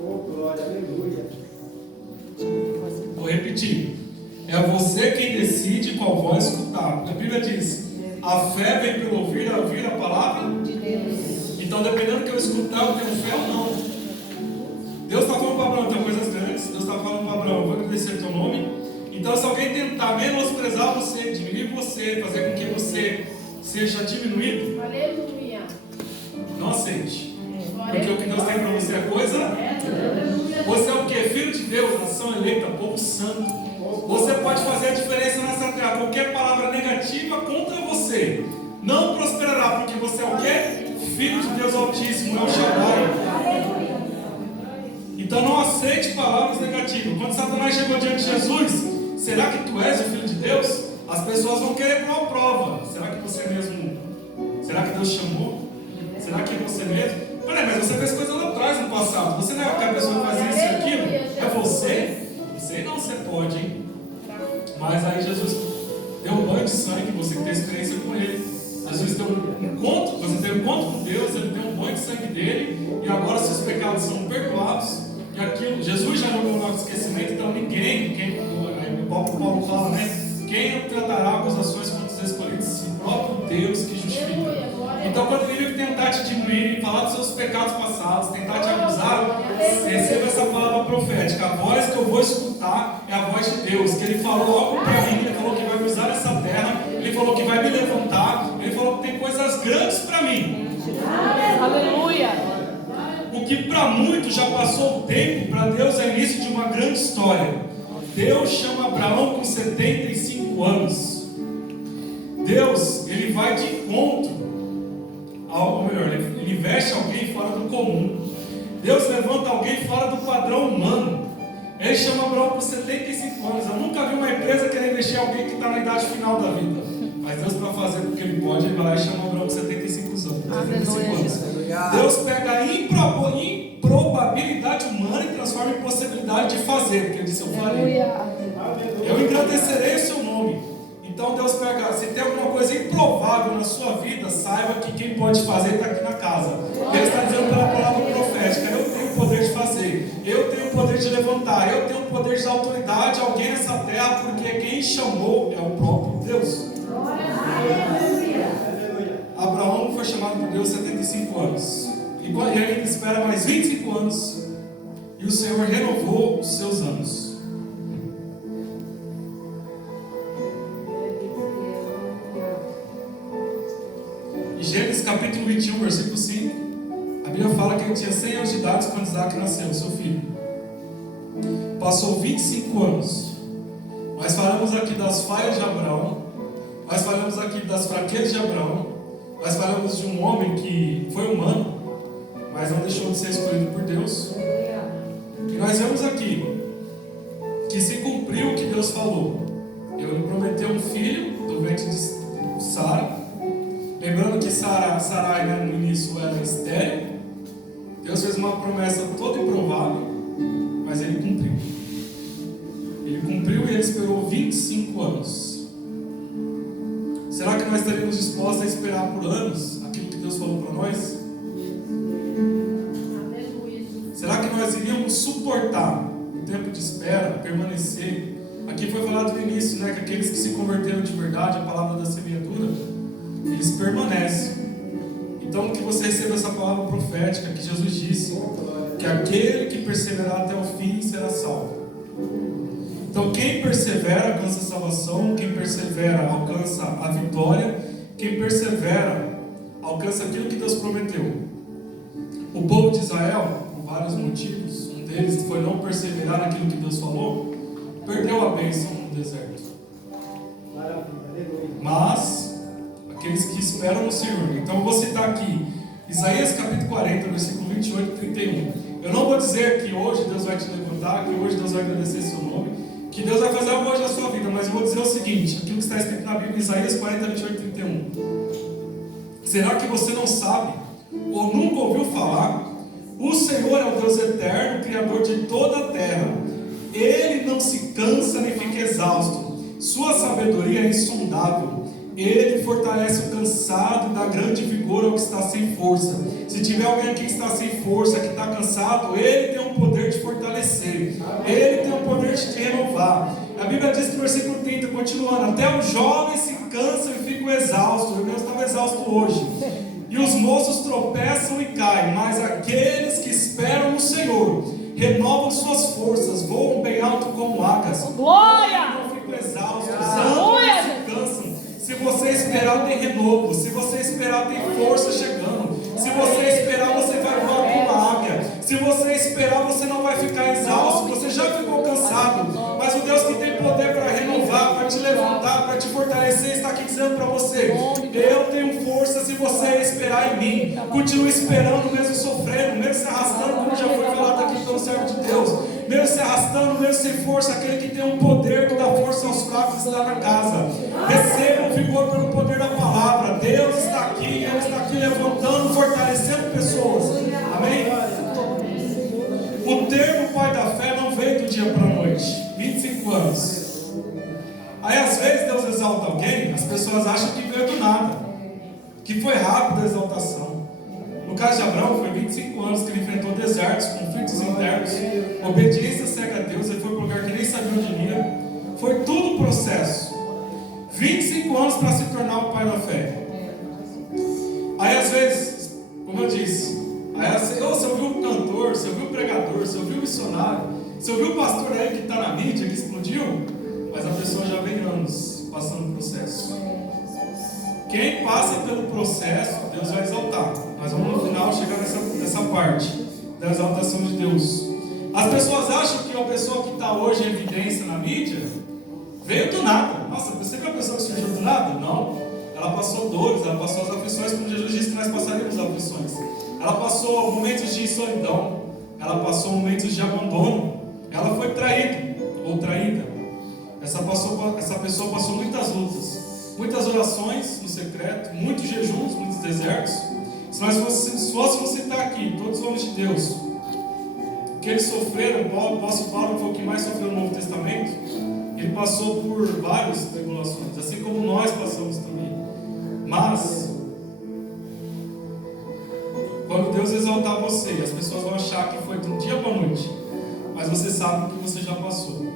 Oh, glória, aleluia. Vou repetir. É você quem decide qual voz escutar. A Bíblia diz: a fé vem pelo ouvir a palavra de Deus. Então, dependendo do que eu escutar, eu tenho fé ou não. Deus está falando para Abraão, tem coisas grandes. Deus está falando para Abraão: vou agradecer o teu nome. Então, se alguém tentar menosprezar você, diminuir você, fazer com que você seja diminuído, Aleluia. não aceite. Porque o que Deus tem para você é coisa. Você é o que? Filho de Deus, nação eleita, povo santo. Você pode fazer a diferença nessa terra. Qualquer palavra negativa contra você não prosperará, porque você é o que? Filho de Deus Altíssimo, é o Shaddai. Então não aceite palavras negativas. Quando Satanás chegou diante de Jesus: será que tu és o Filho de Deus? As pessoas vão querer pôr a prova. Será que você mesmo? Será que Deus chamou? Será que é você mesmo? Peraí, mas você fez coisa lá atrás no passado. Você não é a pessoa que fazia isso e aquilo? É você? Não sei não, você pode, hein? Mas aí Jesus deu um banho de sangue, você que tem experiência com ele. Jesus deu um encontro, você tem um encontro com Deus, ele deu um banho de sangue dele, e agora seus pecados são perdoados. E aquilo, Jesus já jogou no esquecimento, então ninguém, o Paulo fala, né? Quem tratará acusações contra os escolhidos? O próprio Deus que justifica. Então, quando o inimigo tentar te diminuir, falar dos seus pecados passados, tentar te acusar, receba essa palavra profética. A voz que eu vou escutar é a voz de Deus, que Ele falou algo para mim. Ele falou que vai me usar essa terra, Ele falou que vai me levantar, Ele falou que tem coisas grandes para mim. Aleluia. O que para muitos já passou o tempo, para Deus é início de uma grande história. Deus chama Abraão com 75 anos. Deus, Ele vai de encontro, ou melhor, Ele veste alguém fora do comum. Deus levanta alguém fora do padrão humano. Ele chama Abraão com 75 anos. Eu nunca vi uma empresa querer investir alguém que está na idade final da vida. Mas Deus, para fazer o que Ele pode, Ele vai lá e chama Abraão com 75 anos. 75 anos. Deus pega a improbabilidade humana e transforma em possibilidade de fazer. Porque Ele disse: eu farei. Eu engrandecerei o seu nome. Então Deus pega, se tem alguma coisa improvável na sua vida, saiba que quem pode fazer está aqui na casa. Deus está dizendo pela palavra profética: eu tenho o poder de fazer, eu tenho o poder de levantar, eu tenho o poder de dar autoridade a alguém nessa terra, porque quem chamou é o próprio Deus. Abraão foi chamado por Deus 75 anos. E ele espera mais 25 anos. E o Senhor renovou os seus anos. Gênesis capítulo 21, versículo 5. A Bíblia fala que ele tinha 100 anos de idade quando Isaac nasceu, seu filho. Passou 25 anos. Nós falamos aqui das falhas de Abraão. Nós falamos aqui das fraquezas de Abraão. Nós falamos de um homem que foi humano, mas não deixou de ser escolhido por Deus. E nós vemos aqui que se cumpriu o que Deus falou. Ele prometeu um filho do ventre de Sara. Lembrando que Sarai, né, no início era estéril. Deus fez uma promessa toda improvável, mas Ele cumpriu. Ele cumpriu e Ele esperou 25 anos. Será que nós estaríamos dispostos a esperar por anos aquilo que Deus falou para nós? Será que nós iríamos suportar o tempo de espera, permanecer? Aqui foi falado no início, né, que aqueles que se converteram de verdade, a palavra da semeadura, eles permanecem. Então que você receba essa palavra profética que Jesus disse, que aquele que perseverar até o fim será salvo. Então quem persevera alcança a salvação, quem persevera alcança a vitória, quem persevera alcança aquilo que Deus prometeu. O povo de Israel, por vários motivos, um deles foi não perseverar naquilo que Deus falou, perdeu a bênção no deserto. Mas aqueles que esperam no Senhor. Então eu vou citar aqui Isaías capítulo 40, versículo 28 e 31. Eu não vou dizer que hoje Deus vai te levantar, que hoje Deus vai agradecer seu nome, que Deus vai fazer algo hoje na sua vida, mas eu vou dizer o seguinte, aquilo que está escrito na Bíblia, Isaías 40, 28 e 31. Será que você não sabe, ou nunca ouviu falar? O Senhor é o Deus eterno, Criador de toda a terra. Ele não se cansa nem fica exausto. Sua sabedoria é insondável. Ele fortalece o cansado e dá grande vigor ao que está sem força. Se tiver alguém aqui que está sem força, que está cansado, Ele tem o poder de fortalecer. Ele tem o poder de te renovar. A Bíblia diz que no versículo 30, continuando, até os jovens se cansam e ficam exaustos. Eu estava exausto hoje. E os moços tropeçam e caem, mas aqueles que esperam no Senhor renovam suas forças, voam bem alto como águias. Glória! Não ficam exaustos, andam e se cansam. Se você esperar, tem renovo. Se você esperar, tem força chegando. Se você esperar, você vai voar como uma águia. Se você esperar, você não vai ficar exausto. Você já ficou cansado, mas o Deus que tem poder para renovar, para te levantar, para te fortalecer, está aqui dizendo para você: eu tenho força se você esperar em mim. Continue esperando, mesmo sofrendo, mesmo se arrastando, como já foi falado aqui pelo servo de Deus, mesmo se arrastando, mesmo sem força. Aquele que tem um poder que dá força aos fracos está na casa. Receba o vigor pelo poder da palavra. Deus está aqui, Ele está aqui levantando, fortalecendo pessoas. Amém? O termo pai da fé não veio do dia para a noite. 25 anos. Aí às vezes Deus exalta alguém, as pessoas acham que veio do nada, que foi rápido a exaltação. No caso de Abraão, foi 25 anos que ele enfrentou desertos, conflitos internos, obediência cega a Deus. Ele foi para um lugar que nem sabia onde ia. Foi tudo um processo. 25 anos para se tornar o pai da fé. Aí às vezes, como eu disse, você ouviu um cantor, você ouviu um pregador, você ouviu um missionário, você ouviu um pastor aí que está na mídia, que explodiu, mas a pessoa já vem anos passando o processo. Quem passa pelo processo, Deus vai exaltar. Nós vamos no final chegar nessa parte da exaltação de Deus. As pessoas acham que a pessoa que está hoje em evidência na mídia veio do nada. Nossa, você viu a pessoa que surgiu do nada? Não. Ela passou dores, ela passou as aflições, como Jesus disse que nós passaríamos aflições. Ela passou momentos de solidão, ela passou momentos de abandono, ela foi traída ou traída. Essa pessoa passou muitas lutas, muitas orações no secreto, muitos jejuns, muitos desertos. Se nós fôssemos citar aqui todos os homens de Deus, que eles sofreram, o apóstolo Paulo foi o que mais sofreu no Novo Testamento. Ele passou por várias tribulações, assim como nós passamos também. Mas quando Deus exaltar você, as pessoas vão achar que foi de um dia para a noite, mas você sabe o que você já passou.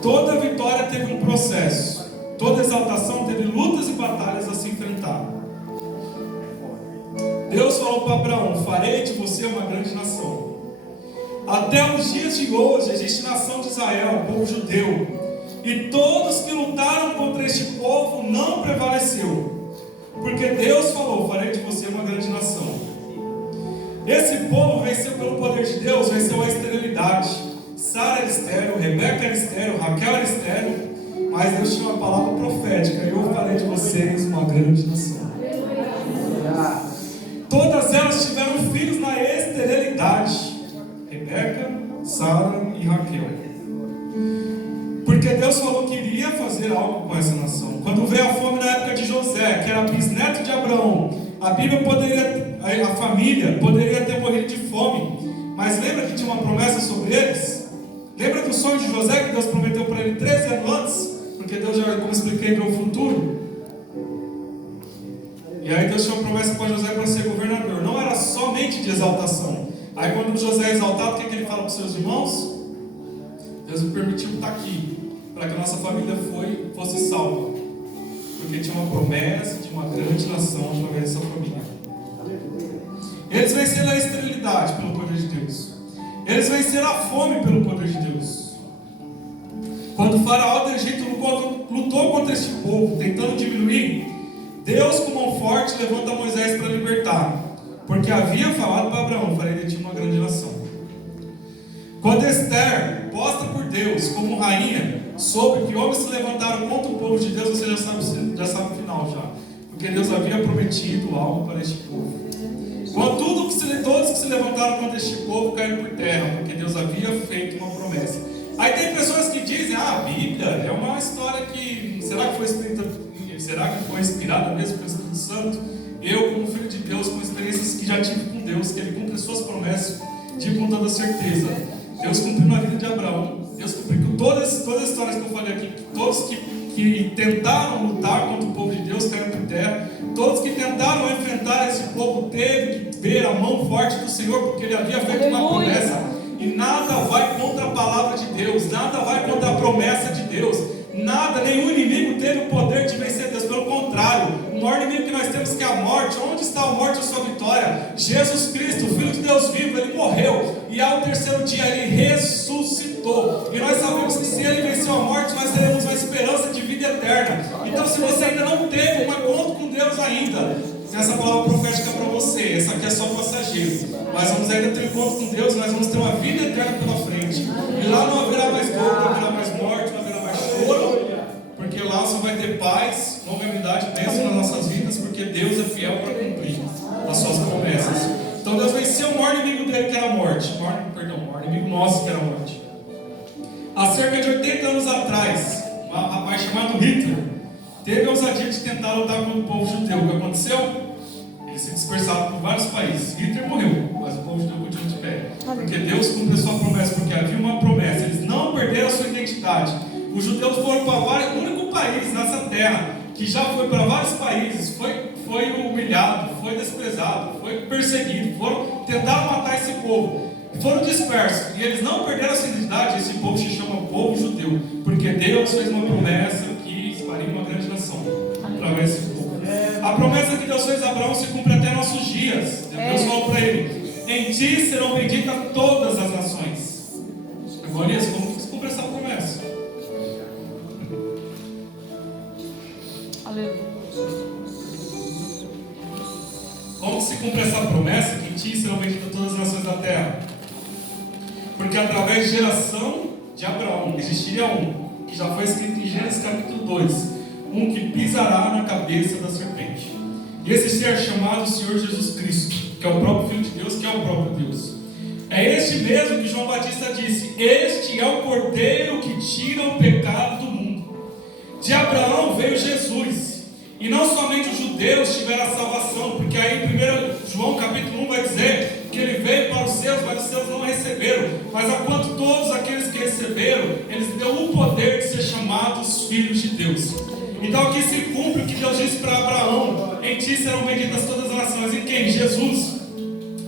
Toda vitória teve um processo, toda exaltação teve lutas e batalhas a se enfrentar. Deus falou para Abraão: farei de você uma grande nação. Até os dias de hoje existe nação de Israel, o povo judeu, e todos que lutaram contra este povo não prevaleceu, porque Deus falou: farei de você uma grande nação. Esse povo venceu pelo poder de Deus, venceu a esterilidade. Sara era estéril, Rebeca era estéril, Raquel era estéril, mas Deus tinha uma palavra profética: eu farei de vocês uma grande nação. Todas elas tiveram filhos na esterilidade: Rebeca, Sara e Raquel. Porque Deus falou que iria fazer algo com essa nação. Quando veio a fome na época de José, que era bisneto de Abraão, a família poderia ter morrido de fome. Mas lembra que tinha uma promessa sobre eles? Lembra do sonho de José que Deus prometeu para ele 13 anos antes? Porque Deus já, como expliquei, viu o futuro. E aí Deus tinha uma promessa para José para ser governador. Não era somente de exaltação. Aí quando José é exaltado, o que ele fala para os seus irmãos? Deus me permitiu estar aqui, para que a nossa família fosse salva. Porque tinha uma promessa de uma grande nação através dessa família. Eles venceram a esterilidade pelo poder de Deus. Eles venceram a fome pelo poder de Deus. Quando o faraó do Egito lutou contra este povo, tentando diminuir, Deus com mão forte levanta Moisés para libertar, porque havia falado para Abraão: farei de ti uma grande nação. Quando Esther, posta por Deus como rainha, soube que homens se levantaram contra o povo de Deus, você já sabe o final já, porque Deus havia prometido algo para este povo. Quando todos que se levantaram contra este povo caíram por terra, porque Deus havia feito uma promessa. Aí tem pessoas que dizem: a Bíblia é uma história que, será que foi inspirada mesmo pelo Espírito Santo? Eu, como filho de Deus, com experiências que já tive com Deus, que Ele cumpre suas promessas, digo com toda certeza. Deus cumpriu na vida de Abraão. Deus cumpriu todas as histórias que eu falei aqui. Todos que que tentaram lutar contra o povo de Deus caíram por terra. Todos que tentaram enfrentar esse povo teve que ver a mão forte do Senhor, porque Ele havia feito uma promessa. E nada vai contra a palavra de Deus, nada vai contra a promessa de Deus. Nada, nenhum inimigo teve o poder de vencer Deus. Pelo contrário, o maior inimigo que nós temos, que é a morte. Onde está a morte, a sua vitória? Jesus Cristo, o Filho de Deus vivo, Ele morreu e ao terceiro dia Ele ressuscitou. E nós sabemos que se Ele venceu a morte, nós teremos uma esperança de vida eterna. Então, se você ainda não teve um encontro com Deus ainda, essa palavra profética para você, essa aqui é só passageiro. Nós vamos ainda ter um encontro com Deus, nós vamos ter uma vida eterna pela frente. E lá não haverá mais dor, não haverá mais morte, não haverá mais choro, porque lá só vai ter paz, longevidade, bênção nas nossas vidas, porque Deus é fiel para cumprir as suas promessas. Então Deus venceu o maior inimigo dele, que era a morte. O maior inimigo nosso, que era a morte. Há cerca de 80 anos atrás, um rapaz chamado Hitler teve a ousadia de tentar lutar com o povo judeu. O que aconteceu? Eles se dispersaram por vários países. Hitler morreu, mas o povo judeu continuou de pé. Porque Deus cumpriu a sua promessa, porque havia uma promessa. Eles não perderam a sua identidade. Os judeus foram para o único país nessa terra que já foi para vários países, foi humilhado, foi desprezado, foi perseguido, tentaram matar esse povo. Foram dispersos. E eles não perderam a sua identidade. Esse povo se chama povo judeu. Porque Deus fez uma promessa que faria uma grande nação através desse povo. A promessa que Deus fez a Abraão se cumpre até nossos dias. Deus falou para ele: em ti serão benditas todas as nações. Agora, como que se cumpre essa promessa? Aleluia. Como se cumpre essa promessa? Que em ti serão benditas todas as nações da terra. Porque através de geração de Abraão existiria um, que já foi escrito em Gênesis capítulo 2, um que pisará na cabeça da serpente. E esse ser chamado Senhor Jesus Cristo, que é o próprio Filho de Deus, que é o próprio Deus. É este mesmo que João Batista disse: este é o Cordeiro que tira o pecado do mundo. De Abraão veio Jesus. E não somente os judeus tiveram a salvação, porque aí em 1 João capítulo 1 vai dizer que ele veio para os seus, mas os seus não receberam. Mas a quanto todos aqueles que receberam, eles deu o poder de ser chamados filhos de Deus. Então aqui se cumpre o que Deus disse para Abraão: em ti serão benditas todas as nações. Em quem? Jesus.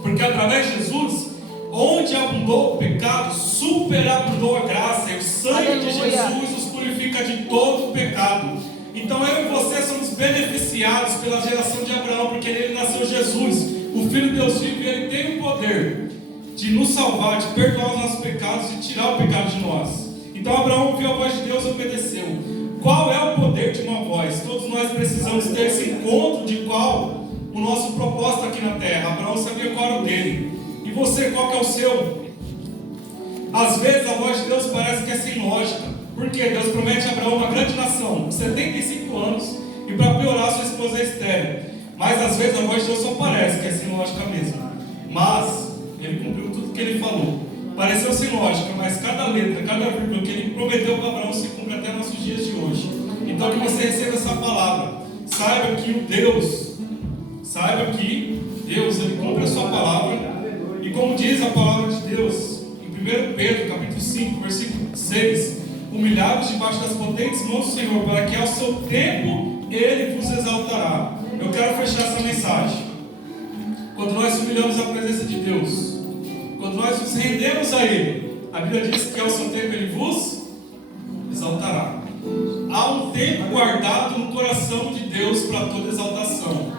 Porque através de Jesus, onde abundou o pecado, superabundou a graça. E o sangue de Jesus nos purifica de todo o pecado. Então eu e você somos beneficiados pela geração de Abraão, porque nele nasceu Jesus, o Filho de Deus vivo, e ele tem o poder de nos salvar, de perdoar os nossos pecados e tirar o pecado de nós. Então Abraão ouviu a voz de Deus e obedeceu. Qual é o poder de uma voz? Todos nós precisamos ter esse encontro de qual o nosso propósito aqui na terra. Abraão sabia qual era o dele. E você, qual que é o seu? Às vezes a voz de Deus parece que é sem lógica. Porque Deus promete a Abraão uma grande nação, com 75 anos, e para piorar, sua esposa é estéril. Mas às vezes a voz de Deus só parece que é sem lógica mesmo. Mas ele cumpriu tudo que ele falou. Pareceu sem lógica, mas cada letra, cada vírgula que ele prometeu para Abraão se cumpre até nossos dias de hoje. Então que você receba essa palavra. Saiba que ele cumpre a sua palavra. E como diz a palavra de Deus, em 1 Pedro capítulo 5, versículo 6, humilhados debaixo das potentes mãos do Senhor, para que ao seu tempo Ele vos exaltará. Eu quero fechar essa mensagem. Quando nós humilhamos a presença de Deus, quando nós nos rendemos a Ele, a Bíblia diz que ao seu tempo Ele vos exaltará. Há um tempo guardado no coração de Deus para toda exaltação.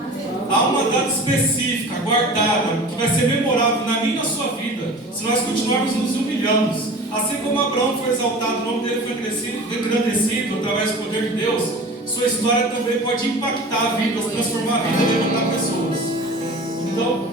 Há uma data específica, guardada, que vai ser memorável na minha e na sua vida, se nós continuarmos nos humilhando. Assim como Abraão foi exaltado, o nome dele foi engrandecido através do poder de Deus, sua história também pode impactar vidas, transformar vidas, levantar pessoas. Então,